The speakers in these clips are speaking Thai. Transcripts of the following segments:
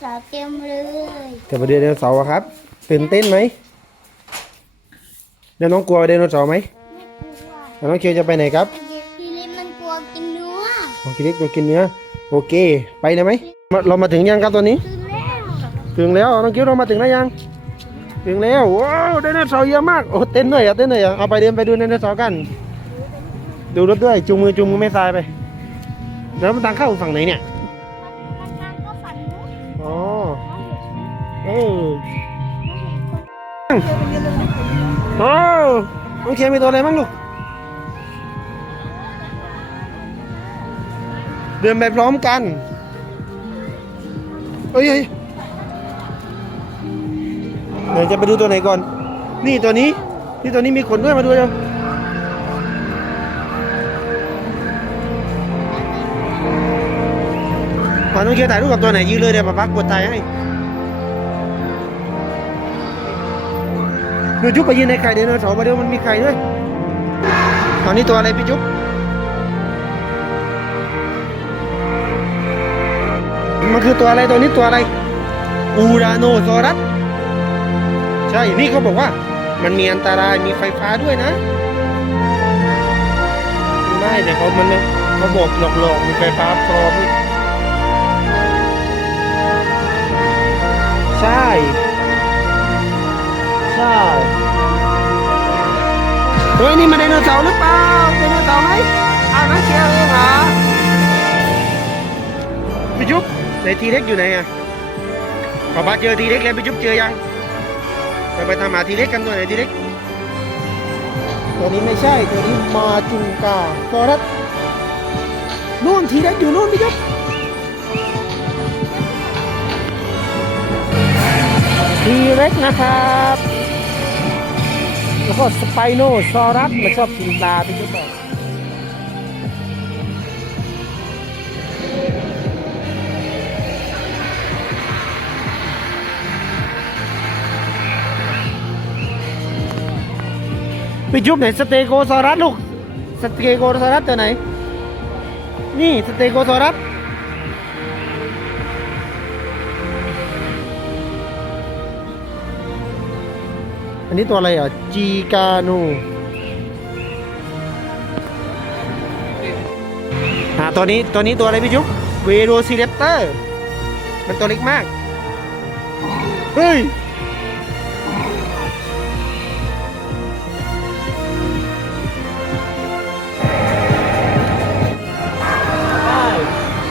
เสาร์เต็มเลยจะไปเดินไดโนเสาร์อะครับตื่นเต้นไหมแล้วน้องกลัวไดโนเสาร์ไหมไม่กลัวแล้วน้องเคียวจะไปไหนครับทีนี้มันกลัวกินเนื้อโอเคเล็กตัวกินเนื้อโอเค ไปเลยไหมมาเรามาถึงยังครับตอนนี้ คือแล้วถึงแล้วน้องเคียวเรามาถึงแล้วยัง ถึงแล้วว้าวไดโนเสาร์เยอะมากโอ้เต้นด้วยอะเต้นด้วยอะเอาไปเดินไปดูไดโนเสาร์กัน ดูรถด้วยจูงมือจูงมือไม่ทรายไป แล้วมันทางเข้าฝั่งไหนเนี่ย เออโอ้น้องเคมีตัวอะไรบ้างลูก เดินไปพร้อมกัน เอ้ยเดี๋ยวจะไปดูตัวไหนก่อน นี่ตัวนี้ นี่ตัวนี้มีขนด้วยมาดูยังพอน้องเคถ่ายรูปกับตัวไหนยืนเลยเดี๋ยวป๊าป๊ากดถ่ายให้ หนูจุ๊บไปยืนในไข่เดโนเสาร์มาเดี๋ยวมันมีไข่ด้วยตอนนี้ตัวอะไรพี่จุ๊บมันคือตัวอะไรตัวนี้ตัวอะไรอูราโนซอรัสใช่นี่เขาบอกว่า มันมีอันตรายมีไฟฟ้าด้วยนะไม่แต่เขามันเขาบอกหลอกๆมีไฟฟ้าปลอมใช่ เฮ้ยนี่มันไดโนเสาร์หรือเปล่าไดโนเสาร์ไหมอ้าวนักเชียร์เองเหรอพี่จุ๊บไหนทีเล็กอยู่ไหนอะขอบาเจอทีเล็กแล้วพี่จุ๊บเจอยังเราไปทำหาทีเล็กกันตัวไหนทีเล็กตัวนี้ไม่ใช่ตัวนี้มาจุงกาฟอรัสนู่นทีเล็กอยู่นู่นพี่จุ๊บทีเล็กนะครับ แล้วก็สไปโนซอรัสมันชอบกินปลาพี่จุ๊บบอกพี่จุ๊บไหนสเตโกซอรัสลูก สเตโกซอรัสตัวไหน นี่ สเตโกซอรัส อันนี้ตัวอะไรอะ จีกาโนอ่าตัวนี้ตัวนี้ตัวอะไรพี่จุ๊บเวโรซิเลปเตอร์มันตัวเล็กมาก เฮ้ย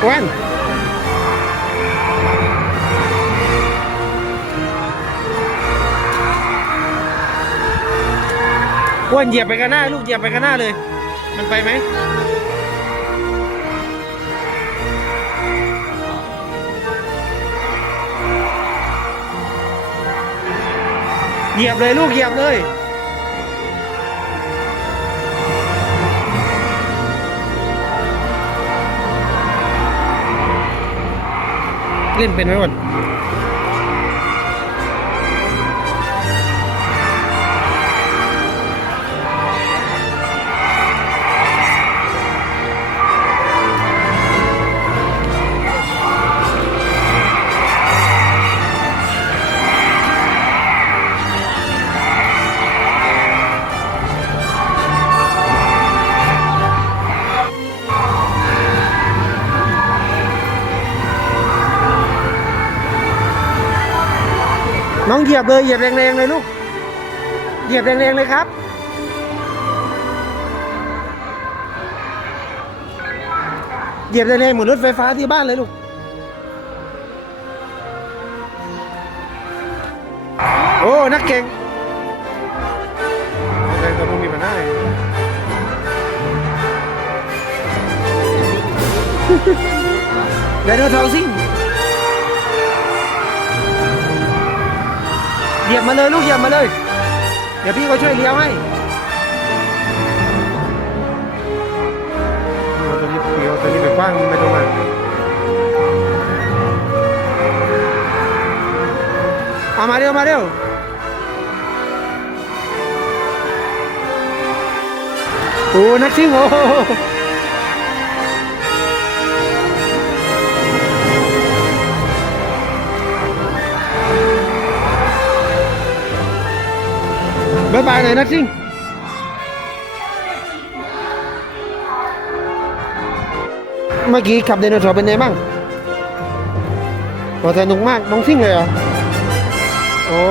อ้ อ้วนเหยียบไปข้างหน้า ลูกเหยียบไปข้างหน้าเลย มันไปไหมเหยียบเลยลูกเหยียบเลยเล่นเป็นไหมวะ น้องเหยียบเลยเหยียบแรงๆเลยลูก เหยียบแรงๆเลยครับ เหยียบแรงๆเหมือนรถไฟฟ้าที่บ้านเลยลูกโอ้นักเก่งแรงตัวมึงมีปัญหาเลยไดโนเสาร์ซิ่ง เหยียบมาเลยลูกเหยียบมาเลย เดี๋ยวพี่ก็ช่วยเลี้ยวให้เอาตัวนี้เลี้ยวตัวนี้ไปกว้างไม่ต้องมาเอามาเร็วมาเร็วโอ้นักซิ่งโอ้ บายบายหน่อยนักซิ่งเมื่อกี้ขับไดโนเสาร์เป็นไงบ้างโอ้สนุกมากน้องซิ่งเลยเหรอโอ้